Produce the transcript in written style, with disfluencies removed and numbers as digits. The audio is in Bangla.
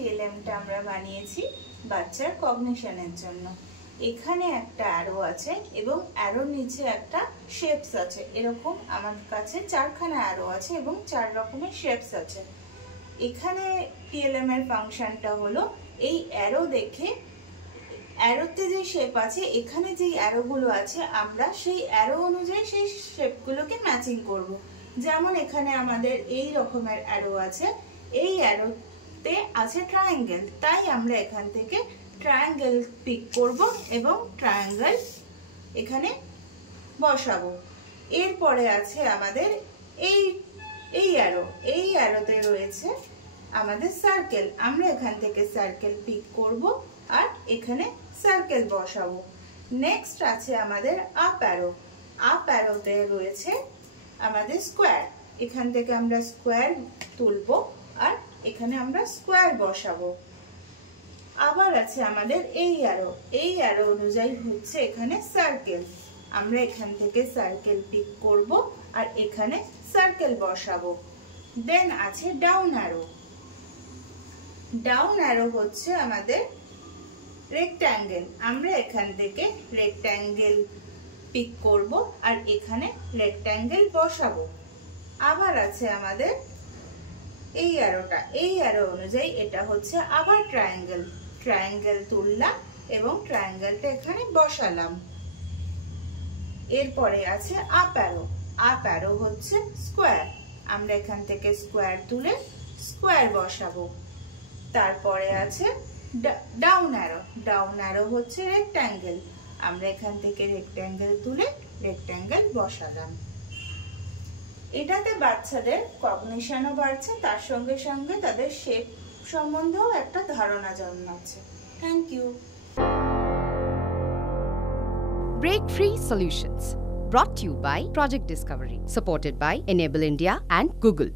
টিএলএমটা আমরা বানিয়েছি বাচ্চার কগনিশনের জন্য। এখানে একটা অ্যারো আছে এবং অ্যারোর নিচে একটা শেপস আছে। এরকম আমার কাছে 4খানা অ্যারো আছে এবং 4 রকমের শেপস আছে। এখানে টিএলএম এর ফাংশনটা হলো এই অ্যারো দেখে, অ্যারোতে যে শেপ আছে, এখানে যে অ্যারোগুলো আছে আমরা সেই অ্যারো অনুযায়ী সেই শেপগুলোকে ম্যাচিং করব। যেমন এখানে আমাদের এই রকমের অ্যারো আছে, এই অ্যারোতে আছে ট্রায়াঙ্গেল, তাই আমরা এখান থেকে ট্রায়াঙ্গেল পিক করব এবং ট্রায়াঙ্গেল এখানে বসাবো। এরপরে আছে আমাদের এই অ্যারোতে রয়েছে আমাদের সার্কেল, আমরা এখান থেকে সার্কেল পিক করব আর এখানে সার্কেল বসাবো। নেক্সট আছে আমাদের আপ অ্যারোতে রয়েছে আমাদের স্কোয়ার, এখান থেকে আমরা স্কোয়ার তুলবো আর এখানে আমরা স্কোয়ার বসাবো। আবার আছে আমাদের এই অ্যারো অনুযায়ী হচ্ছে এখানে সার্কেল, আমরা এখান থেকে সার্কেল পিক করব আর এখানে সার্কেল বসাবো। দেন আছে ডাউন অ্যারো হচ্ছে আমাদের রেক্ট্যাঙ্গেল, আমরা এখান থেকে রেক্ট্যাঙ্গেল পিক করব আর এখানে রেক্ট্যাঙ্গেল বসাবো। আবার আছে আমাদের এই অ্যারো অনুযায়ী এটা হচ্ছে আবার ট্রায়াঙ্গেল তুললাম এবং ট্রায়াঙ্গেলটা এখানে বসালাম। এরপরে আছে আপ অ্যারো হচ্ছে স্কোয়ার, আমরা এখান থেকে স্কোয়ার তুলে স্কোয়ার বসাবো। তারপরে আছে ডাউন অ্যারো হচ্ছে রেক্ট্যাঙ্গেল, আমরা এখান থেকে রেক্ট্যাঙ্গেল তুলে রেক্ট্যাঙ্গেল বসালাম। এটাতে বাচ্চাদের কগনিশনও বাড়ছে, তার সঙ্গে সঙ্গে তাদের শেপ সম্বন্ধেও একটা ধারণা জন্মাচ্ছে। Thank you. Break Free Solutions, brought to you by Project Discovery, supported by Enable India and Google.